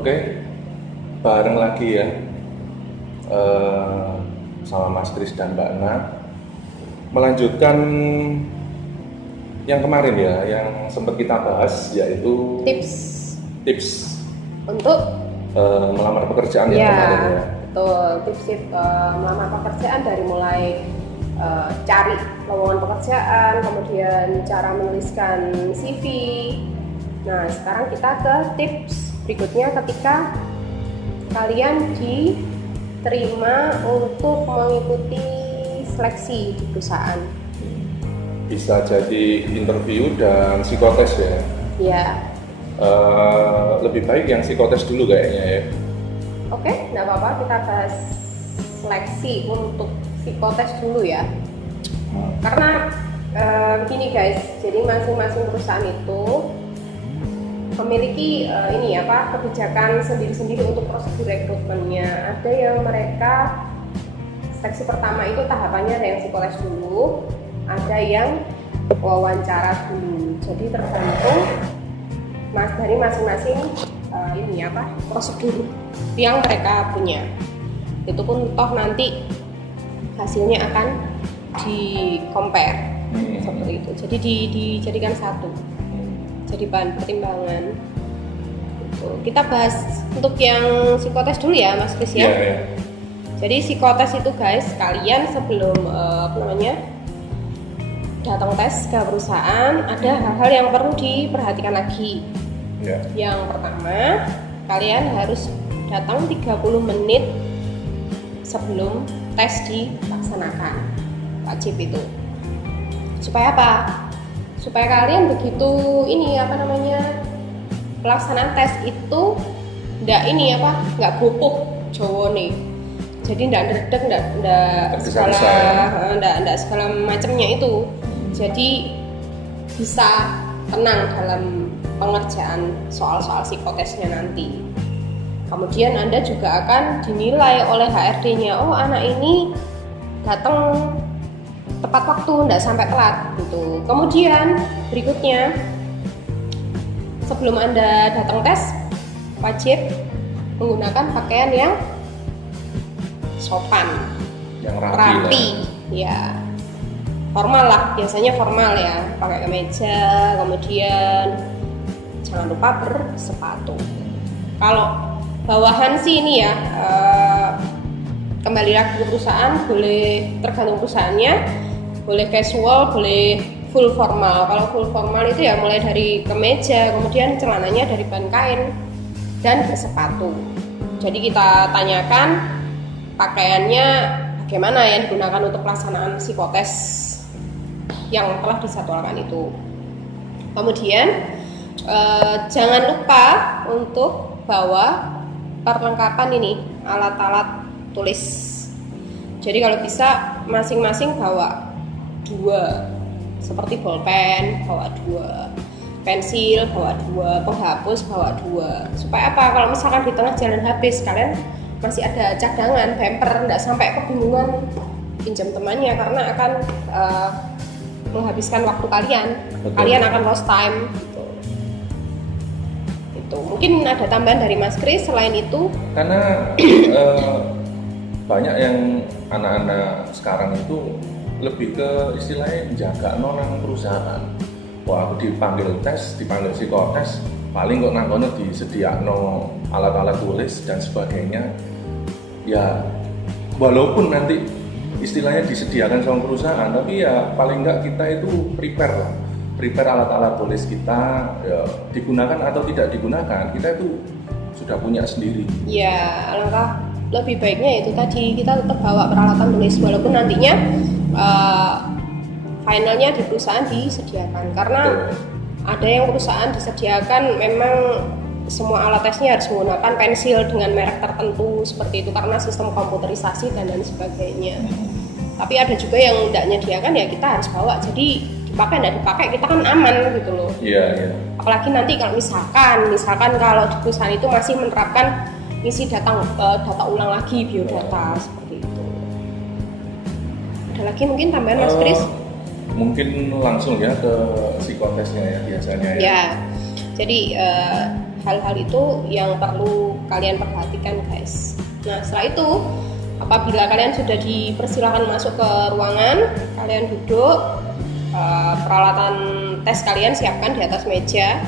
Oke, bareng lagi ya sama Mas Kris dan Mbak Na. Melanjutkan yang kemarin ya, yang sempat kita bahas, yaitu tips untuk melamar pekerjaan yang kemarin ya. Betul, tips melamar pekerjaan dari mulai cari lowongan pekerjaan, kemudian cara menuliskan CV. Nah, sekarang kita ke tips berikutnya ketika kalian diterima untuk mengikuti seleksi di perusahaan. Bisa jadi interview dan psikotes ya. Ya. Lebih baik yang psikotes dulu kayaknya ya. Oke, nggak apa-apa, kita bahas seleksi untuk psikotes dulu ya. Karena begini guys, jadi masing-masing perusahaan itu memiliki kebijakan sendiri-sendiri untuk prosedur rekrutmennya. Ada yang mereka seleksi pertama itu tahapannya ada yang psikotes dulu, ada yang wawancara dulu. Jadi tergantung dari masing-masing prosedur yang mereka punya. Itu pun toh nanti hasilnya akan di-compare seperti itu. Jadi dijadikan satu. Jadi bahan pertimbangan. Kita bahas untuk yang psikotes dulu ya, Mas Kris ya. Yeah. Jadi psikotes itu guys, kalian sebelum datang tes ke perusahaan, ada hal-hal yang perlu diperhatikan lagi. Yeah. Yang pertama, kalian harus datang 30 menit sebelum tes dilaksanakan. Wajib itu. Supaya apa? Supaya kalian begitu pelaksanaan tes itu nggak bopok Jawa nih. Jadi nggak segala macamnya itu. Jadi bisa tenang dalam pengerjaan soal-soal psikotesnya nanti. Kemudian Anda juga akan dinilai oleh HRD-nya. Oh, anak ini datang tepat waktu, nggak sampai telat gitu. Kemudian berikutnya, sebelum Anda datang tes, wajib menggunakan pakaian yang sopan, yang rapi. Ya, formal lah, biasanya formal ya, pakai kemeja, kemudian jangan lupa bersepatu. Kalau bawahan sih ini ya, kembali lagi ke perusahaan, boleh tergantung perusahaannya, boleh casual, boleh full formal. Kalau full formal itu ya mulai dari kemeja, kemudian celananya dari bahan kain dan bersepatu. Jadi kita tanyakan pakaiannya bagaimana yang digunakan untuk pelaksanaan psikotes yang telah dijadwalkan itu. Kemudian jangan lupa untuk bawa perlengkapan ini, alat-alat tulis. Jadi kalau bisa masing-masing bawa 2, seperti bolpen bawa 2, pensil bawa 2, penghapus bawa 2. Supaya apa? Kalau misalkan di tengah jalan habis, kalian masih ada cadangan, bemper, nggak sampai kebingungan pinjam temannya karena akan menghabiskan waktu kalian. Betul. Kalian akan lost time gitu. Itu mungkin ada tambahan dari Mas Kris selain itu? Karena banyak yang anak-anak sekarang itu lebih ke istilahnya menjaga orang perusahaan. Wah, aku dipanggil tes, dipanggil psikotes, paling kok nangkono disediakno alat-alat tulis dan sebagainya. Ya, walaupun nanti istilahnya disediakan sama perusahaan, tapi ya paling enggak kita itu prepare alat-alat tulis kita, ya, digunakan atau tidak digunakan, kita itu sudah punya sendiri. Ya, alangkah lebih baiknya itu tadi, kita tetap bawa peralatan tulis walaupun nantinya finalnya di perusahaan disediakan. Karena ada yang perusahaan disediakan memang semua alat tesnya harus menggunakan pensil dengan merek tertentu seperti itu karena sistem komputerisasi dan lain sebagainya. Tapi ada juga yang tidak menyediakan, ya kita harus bawa. Jadi dipakai tidak dipakai kita kan aman gitu loh. Iya. Apalagi nanti kalau misalkan kalau di perusahaan itu masih menerapkan misi data ulang lagi, biodata seperti itu. Ada lagi mungkin tambahan Mas Kris? Mungkin langsung ya ke psikotesnya ya biasanya ya. Ya, jadi hal-hal itu yang perlu kalian perhatikan guys. Nah setelah itu apabila kalian sudah dipersilakan masuk ke ruangan, kalian duduk, peralatan tes kalian siapkan di atas meja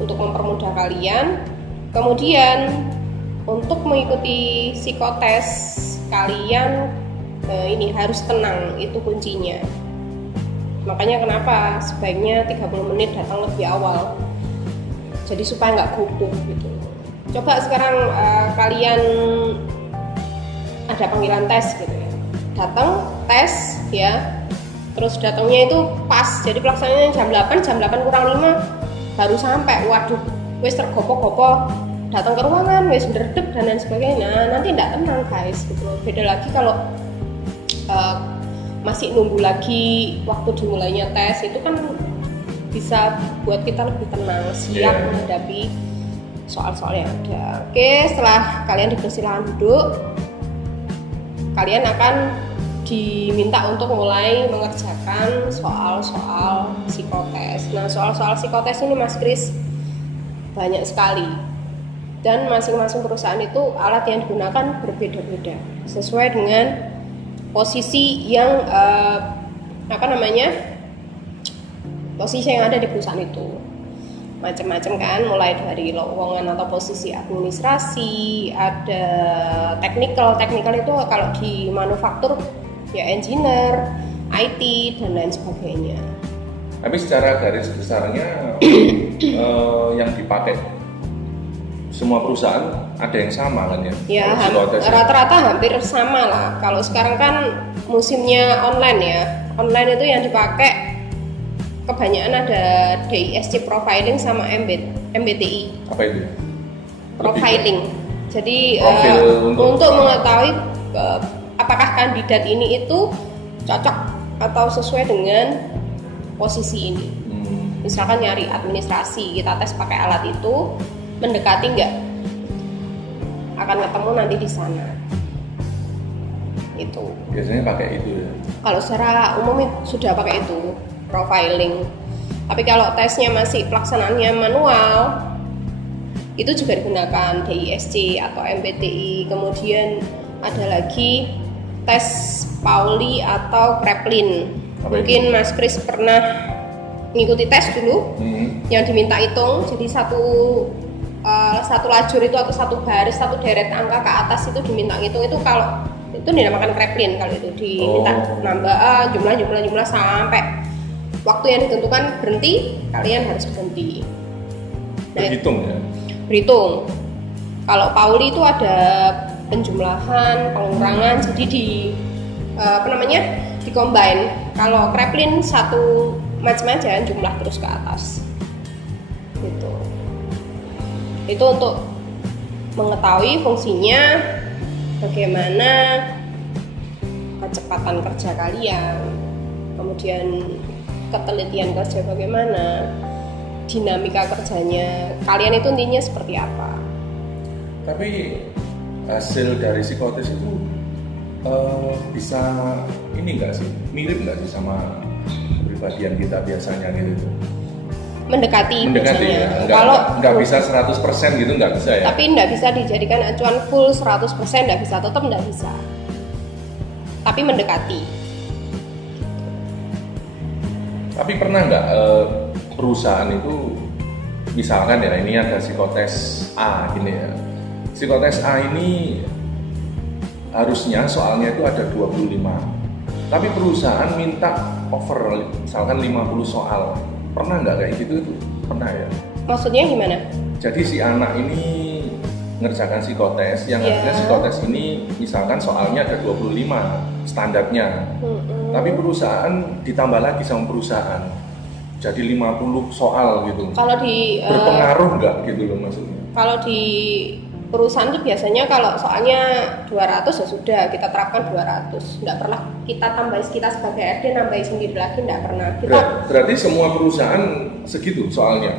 untuk mempermudah kalian. Kemudian untuk mengikuti psikotes kalian ini harus tenang, itu kuncinya. Makanya kenapa sebaiknya 30 menit datang lebih awal, jadi supaya nggak gugup gitu. Coba sekarang kalian ada panggilan tes gitu ya, datang tes ya, terus datangnya itu pas, jadi pelaksanaannya jam 8 kurang 5 baru sampai, waduh wes tergopoh-gopoh datang ke ruangan, wes berdep dan lain sebagainya. Nah, nanti tidak tenang guys gitu. Beda lagi kalau masih nunggu lagi waktu dimulainya tes, itu kan bisa buat kita lebih tenang, siap menghadapi soal-soal yang ada. Oke, setelah kalian dipersilakan duduk, kalian akan diminta untuk mulai mengerjakan soal-soal psikotes. Nah, soal-soal psikotes ini Mas Kris banyak sekali, dan masing-masing perusahaan itu alat yang digunakan berbeda-beda sesuai dengan posisi yang posisi yang ada di perusahaan itu. Macam-macam kan, mulai dari lowongan atau posisi administrasi, ada teknikal itu kalau di manufaktur ya engineer, IT dan lain sebagainya. Tapi secara garis besarnya yang dipakai semua perusahaan ada yang sama kan ya? Ya, rata-rata hampir sama lah. Kalau sekarang kan musimnya online ya. Online itu yang dipakai kebanyakan ada DISC profiling sama MBTI. Apa itu? Profiling. Jadi untuk mengetahui apakah kandidat ini itu cocok atau sesuai dengan posisi ini. Misalkan nyari administrasi, kita tes pakai alat itu, mendekati nggak, akan ketemu nanti di sana. Itu biasanya pakai itu ya? Kalau secara umum sudah pakai itu, profiling. Tapi kalau tesnya masih pelaksanaannya manual, itu juga digunakan DISC atau MBTI. Kemudian ada lagi tes Pauli atau Kraepelin. Mungkin Mas Kris pernah mengikuti tes dulu, yang diminta hitung. Jadi satu lajur itu atau satu baris, satu deret angka ke atas itu diminta hitung. Itu kalau itu dinamakan Kraepelin, kalau itu diminta nambah jumlah sampai waktu yang ditentukan berhenti, kalian harus berhenti. Berhitung ya? Berhitung. Kalau Pauli itu ada penjumlahan, pengurangan, jadi di-combine. Kalau Kraepelin satu macam aja, jumlah terus ke atas. Gitu. Itu untuk mengetahui fungsinya, bagaimana kecepatan kerja kalian, kemudian ketelitian kerja bagaimana, dinamika kerjanya kalian itu intinya seperti apa. Tapi hasil dari psikotes itu bisa ini enggak sih, mirip enggak sih sama kepribadian kita biasanya gitu? Mendekati ya. Nggak bisa 100% gitu, nggak bisa ya. Tapi nggak bisa dijadikan acuan full 100%, nggak bisa, tetap nggak bisa. Tapi mendekati. Tapi pernah nggak perusahaan itu, misalkan ya ini ada psikotes A gini ya. Psikotes A ini harusnya soalnya itu ada 25. Tapi perusahaan minta over, misalkan 50 soal. Pernah nggak kayak gitu? Itu pernah ya? Maksudnya gimana? Jadi si anak ini ngerjakan psikotes, yang artinya psikotes ini misalkan soalnya ada 25 standarnya. Tapi perusahaan ditambah lagi sama perusahaan, jadi 50 soal gitu. Kalau berpengaruh nggak gitu loh maksudnya? Kalau di perusahaan itu biasanya kalau soalnya 200 ya sudah kita terapkan 200, nggak pernah kita tambah, kita sebagai RD nambahin sendiri lagi, nggak pernah. Berarti semua perusahaan segitu soalnya?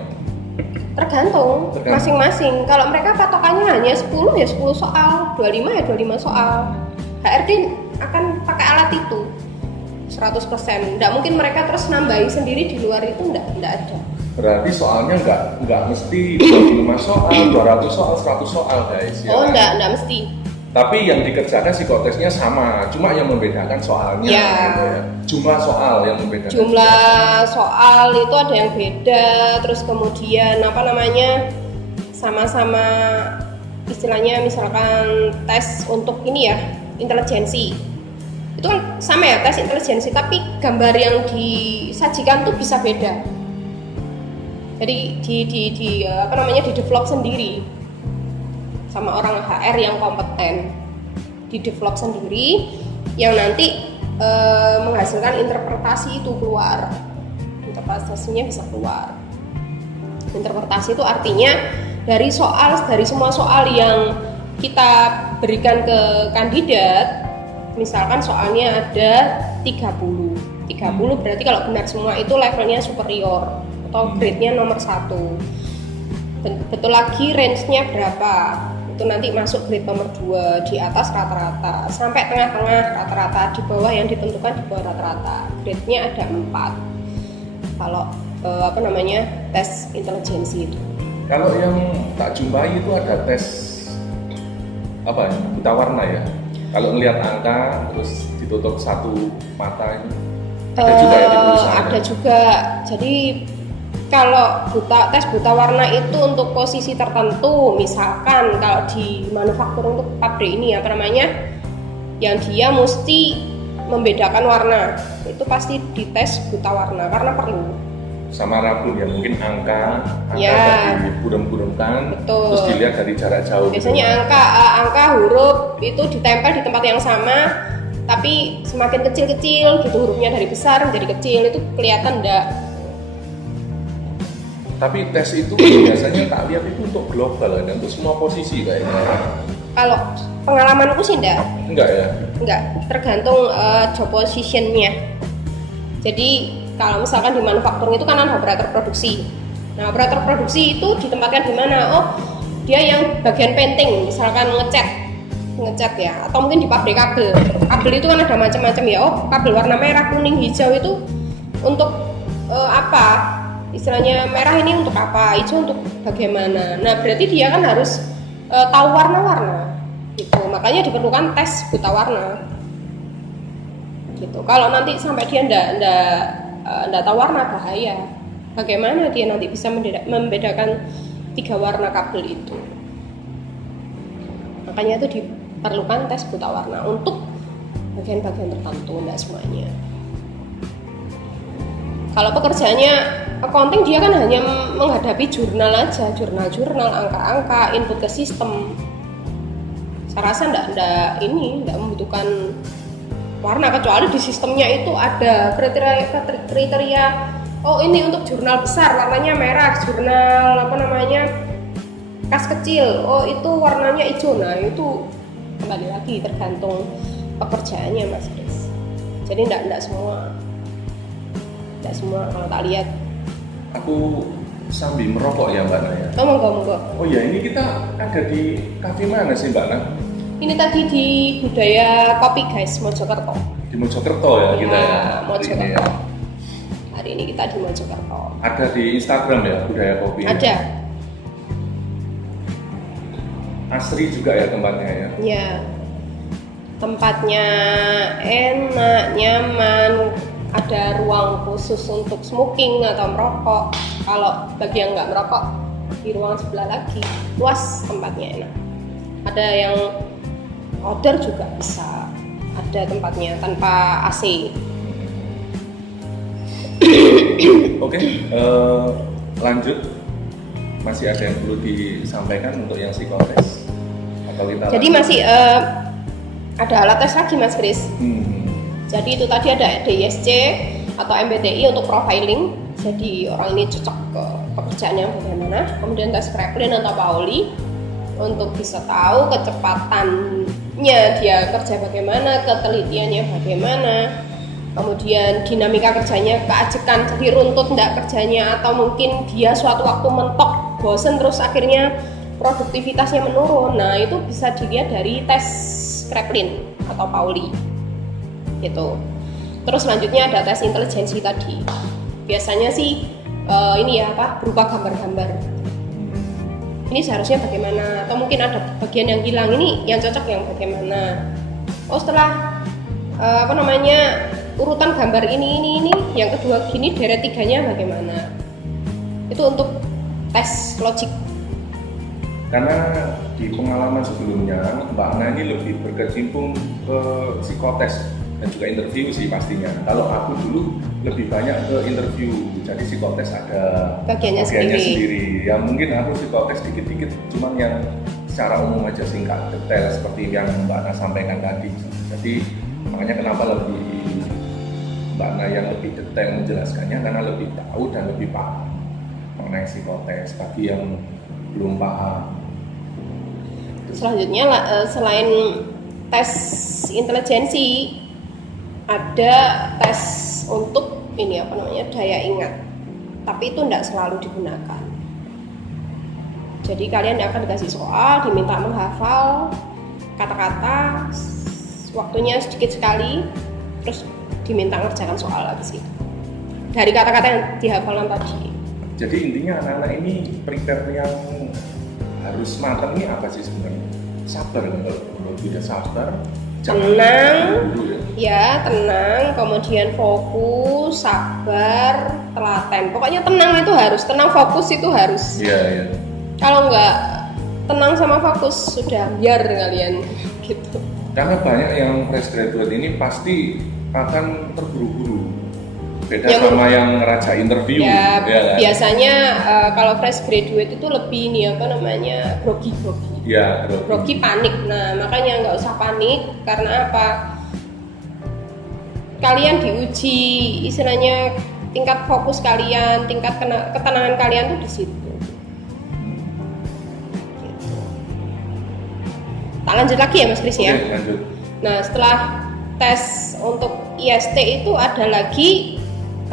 Tergantung masing-masing. Kalau mereka patokannya hanya 10 ya 10 soal, 25 ya 25 soal. HRD akan pakai alat itu 100%. Nggak mungkin mereka terus nambahin sendiri di luar itu, nggak ada. Berarti soalnya nggak mesti 25 soal, 200 soal, 100 soal guys ya. Oh enggak mesti. Tapi yang dikerjakan psikotesnya sama, cuma yang membedakan soalnya Ya. gitu ya. Jumlah soal yang membedakan. Jumlah soal itu ada yang beda, terus kemudian apa namanya, sama-sama istilahnya misalkan tes untuk ini ya, intelijensi. Itu kan sama ya, tes intelijensi, tapi gambar yang disajikan tuh bisa beda. Jadi di apa namanya, di develop sendiri sama orang HR yang kompeten, di develop sendiri yang nanti menghasilkan interpretasi itu keluar, interpretasinya bisa keluar. Interpretasi itu artinya dari semua soal yang kita berikan ke kandidat, misalkan soalnya ada 30 berarti kalau benar semua itu levelnya superior atau grade-nya nomor 1. Betul lagi range-nya berapa, itu nanti masuk grade nomor 2, di atas rata-rata sampai tengah-tengah rata-rata, di bawah yang ditentukan di bawah rata-rata. Grade-nya ada 4 kalau apa namanya, tes intelijensi itu. Kalau yang tak jumpai itu ada tes apa ya, buta warna ya. Kalau melihat angka terus ditutup satu mata itu ada juga ya di perusahaan. Ada juga. Jadi kalau tes buta warna itu untuk posisi tertentu, misalkan kalau di manufaktur untuk pabrik ini apa namanya, yang dia mesti membedakan warna, itu pasti dites buta warna karena perlu. Sama rabun ya, mungkin angka Ya. diburam-buramkan, Betul. terus dilihat dari jarak jauh. Biasanya gitu. angka huruf itu ditempel di tempat yang sama, tapi semakin kecil-kecil gitu, hurufnya dari besar menjadi kecil, itu kelihatan enggak? Tapi tes itu biasanya tak lihat itu untuk global kan, untuk semua posisi kayaknya. Kalau pengalamanku sih Enggak ya? enggak, tergantung job position-nya. Jadi kalau misalkan di manufaktur itu kan ada operator produksi. Nah, operator produksi itu ditempatkan di mana? Oh, dia yang bagian painting, misalkan ngecat ya, atau mungkin di pabrik kabel. Kabel itu kan ada macam-macam ya. Oh, kabel warna merah, kuning, hijau itu untuk apa? Istilahnya merah ini untuk apa? Hijau untuk bagaimana? Nah, berarti dia kan harus tahu warna-warna. Gitu. Makanya diperlukan tes buta warna. Gitu. Kalau nanti sampai dia enggak tahu warna, bahaya. Bagaimana dia nanti bisa membedakan 3 warna kabel itu? Makanya itu diperlukan tes buta warna untuk bagian-bagian tertentu, enggak semuanya. Kalau pekerjaannya accounting, dia kan hanya menghadapi jurnal aja, jurnal, angka-angka, input ke sistem. Saya rasa enggak membutuhkan warna, kecuali di sistemnya itu ada kriteria. Oh, ini untuk jurnal besar warnanya merah, jurnal apa namanya kas kecil, oh itu warnanya hijau. Nah itu kembali lagi tergantung pekerjaannya, Mas Chris. Jadi enggak semua kalau tak lihat. Aku sambil merokok ya Mbak Naya. Oh, monggo. Oh ya, ini kita ada di kafe mana sih Mbak Naya? Ini tadi di Budaya Kopi guys, Mojokerto. Di Mojokerto ya kita ya. Mojokerto. Ini ya. Hari ini kita di Mojokerto. Ada di Instagram ya, Budaya Kopi. Ada. Asri juga ya tempatnya ya. Ya. Tempatnya enak, nyaman, ada ruang khusus untuk smoking atau merokok. Kalau bagi yang nggak merokok, di ruang sebelah lagi, luas tempatnya, enak. Ada yang outdoor juga bisa, ada tempatnya tanpa AC. Oke, lanjut. Masih ada yang perlu disampaikan untuk yang psikotes? Atau kita Jadi lanjut? masih ada alat tes lagi Mas Chris. Jadi itu tadi ada DISC atau MBTI untuk profiling. Jadi orang ini cocok ke pekerjaannya bagaimana. Kemudian tes Kraepelin atau Pauli untuk bisa tahu kecepatannya dia kerja bagaimana, ketelitiannya bagaimana. Kemudian dinamika kerjanya, keajekan, jadi runtut enggak kerjanya, atau mungkin dia suatu waktu mentok, bosen terus akhirnya produktivitasnya menurun. Nah itu bisa dilihat dari tes Kraepelin atau Pauli gitu. Terus selanjutnya ada tes intelijensi tadi. Biasanya sih ini ya apa berupa gambar-gambar. Ini seharusnya bagaimana? Atau mungkin ada bagian yang hilang, ini yang cocok yang bagaimana? Oh setelah urutan gambar ini, yang kedua gini, deret tiganya bagaimana? Itu untuk tes logik. Karena di pengalaman sebelumnya Mbak Ana ini lebih berkecimpung ke psikotes dan juga interview sih pastinya. Kalau aku dulu lebih banyak ke interview, jadi psikotes ada bagiannya sendiri. Ya mungkin aku psikotes dikit-dikit, cuman yang secara umum aja singkat, detail seperti yang Mbak Ana sampaikan tadi. Jadi makanya kenapa Mbak Ana yang lebih detail menjelaskannya, karena lebih tahu dan lebih paham mengenai psikotes bagi yang belum paham. Selanjutnya selain tes intelijensi, ada tes untuk daya ingat, tapi itu tidak selalu digunakan. Jadi kalian akan dikasih soal, diminta menghafal kata-kata, waktunya sedikit sekali, terus diminta ngerjakan soal habis itu dari kata-kata yang dihafalan tadi. Jadi intinya anak-anak ini prepare yang harus matang ini apa sih sebenarnya? Sabar kan, kalau tidak sabar, tenang, tenang, kemudian fokus, sabar, telaten. Pokoknya tenang itu harus, tenang fokus itu harus. Iya. Kalau nggak tenang sama fokus, sudah biar kalian gitu. Karena banyak yang fresh graduate ini pasti akan terburu-buru. Beda sama yang ngeraja interview. Ya kan? Biasanya kalau fresh graduate itu lebih grogi. Ya, grogi, panik. Nah, makanya nggak usah panik. Karena apa? Kalian diuji, istilahnya tingkat fokus kalian, tingkat ketenangan kalian tuh di situ. Gitu. Tak lanjut lagi ya Mas Kris ya. Oke, lanjut. Nah, setelah tes untuk IST itu ada lagi,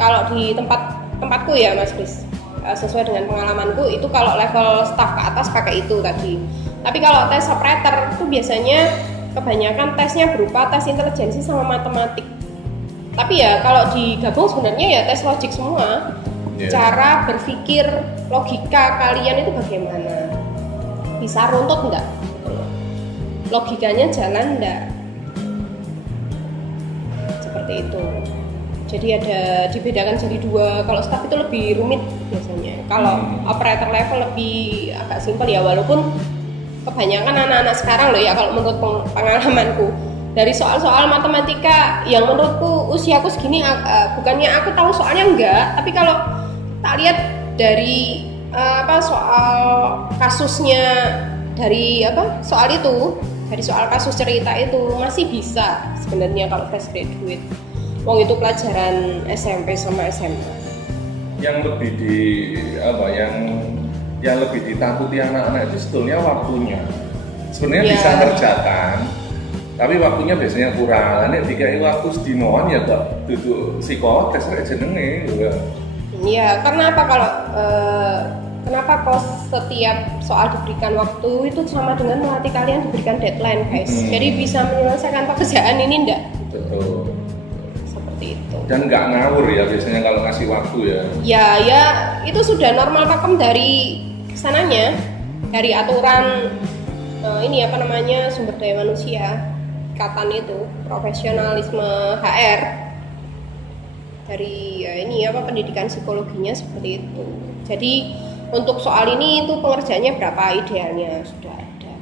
kalau di tempatku ya Mas Kris, sesuai dengan pengalamanku itu kalau level staff ke atas pakai itu tadi. Tapi kalau tes operator itu biasanya kebanyakan tesnya berupa tes intelijensi sama matematik. Tapi ya kalau digabung sebenarnya ya tes logik semua. Cara berpikir logika kalian itu bagaimana? Bisa runtut enggak? Logikanya jalan enggak? Seperti itu. Jadi ada dibedakan jadi dua. Kalau staff itu lebih rumit biasanya. Kalau operator level lebih agak simpel ya, walaupun kebanyakan anak-anak sekarang loh ya, kalau menurut pengalamanku, dari soal-soal matematika yang menurutku usiaku segini bukannya aku tahu soalnya enggak, tapi kalau tak lihat dari soal kasusnya, dari soal itu, dari soal kasus cerita itu masih bisa sebenarnya kalau fresh graduate. Wong itu pelajaran SMP sama SMA. Yang lebih yang lebih ditakuti anak-anak itu sebetulnya waktunya. Sebenarnya bisa ngerjakan, tapi waktunya biasanya kurang. Nek dikai waktu sedinoan ya kok duduk psikotes rek jenenge. Iya, karena apa kalau kenapa kok setiap soal diberikan waktu itu sama dengan melatih kalian diberikan deadline, guys. Jadi bisa menyelesaikan pekerjaan ini enggak? Betul. Seperti itu. Dan nggak ngawur ya biasanya kalau kasih waktu ya. Ya, itu sudah normal pakem dari sananya, dari aturan sumber daya manusia, ikatan itu, profesionalisme HR, dari pendidikan psikologinya seperti itu. Jadi untuk soal ini itu pengerjaannya berapa idealnya sudah ada,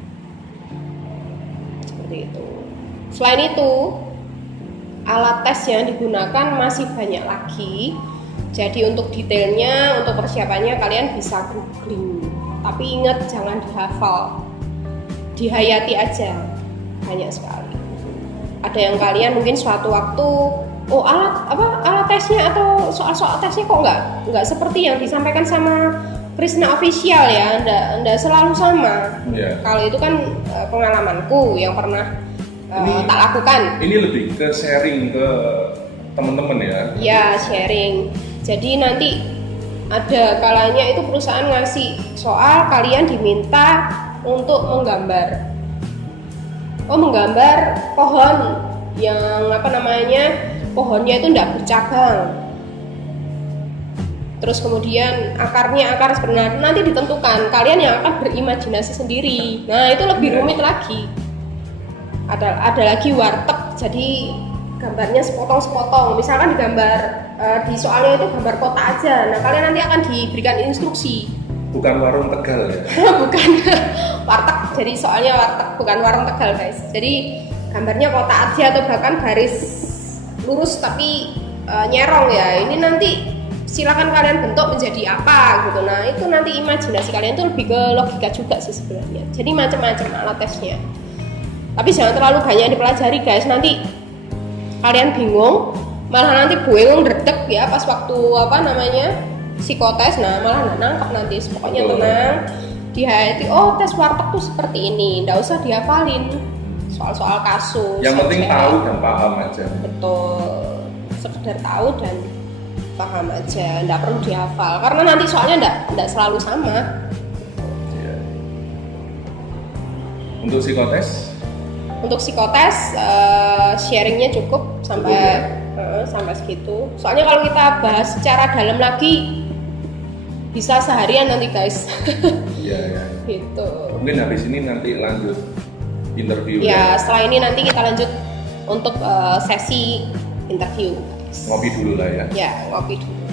seperti itu. Selain itu, alat tes yang digunakan masih banyak lagi. Jadi untuk detailnya, untuk persiapannya kalian bisa googling. Tapi ingat jangan dihafal, dihayati aja, banyak sekali. Ada yang kalian mungkin suatu waktu, alat tesnya atau soal-soal tesnya kok nggak seperti yang disampaikan sama Krishna Official ya, nggak selalu sama. Kalau itu kan pengalamanku yang pernah tak lakukan. Ini lebih ke sharing ke teman-teman ya? Ya, sharing. Jadi nanti ada kalanya itu perusahaan ngasih soal, kalian diminta untuk menggambar. Menggambar pohon yang pohonnya itu tidak bercabang. terus kemudian akarnya akar sebenarnya nanti ditentukan, kalian yang akan berimajinasi sendiri. Nah itu lebih rumit lagi. Ada lagi warteg, jadi gambarnya sepotong-sepotong. Misalkan di gambar di soalnya itu gambar kota aja. Nah kalian nanti akan diberikan instruksi. Bukan warung Tegal ya? Bukan warteg, jadi soalnya warteg bukan warung Tegal guys. Jadi gambarnya kota aja atau bahkan garis lurus tapi nyerong ya. Ini nanti silakan kalian bentuk menjadi apa gitu. Nah itu nanti imajinasi kalian tuh lebih ke logika juga sih sebenarnya. Jadi macam-macam alat tesnya. Tapi jangan terlalu banyak dipelajari guys. Nanti kalian bingung, malah nanti bingung dredeg ya pas waktu psikotes. Nah malah nggak nangkep nanti. Pokoknya tenang, dihayati. Oh tes warteg tuh seperti ini, nggak usah dihafalin soal-soal kasus. Yang penting tahu dan paham aja. Betul, sekedar tahu dan paham aja, nggak perlu dihafal karena nanti soalnya nggak selalu sama. Ya. Untuk psikotes? Untuk psikotes sharingnya cukup sampai segitu. Soalnya kalau kita bahas secara dalam lagi bisa seharian nanti guys. Iya. Gitu. Mungkin habis ini nanti lanjut interview. Ya setelah ini nanti kita lanjut untuk sesi interview. Ngopi dulu lah ya. Ya ngopi dulu.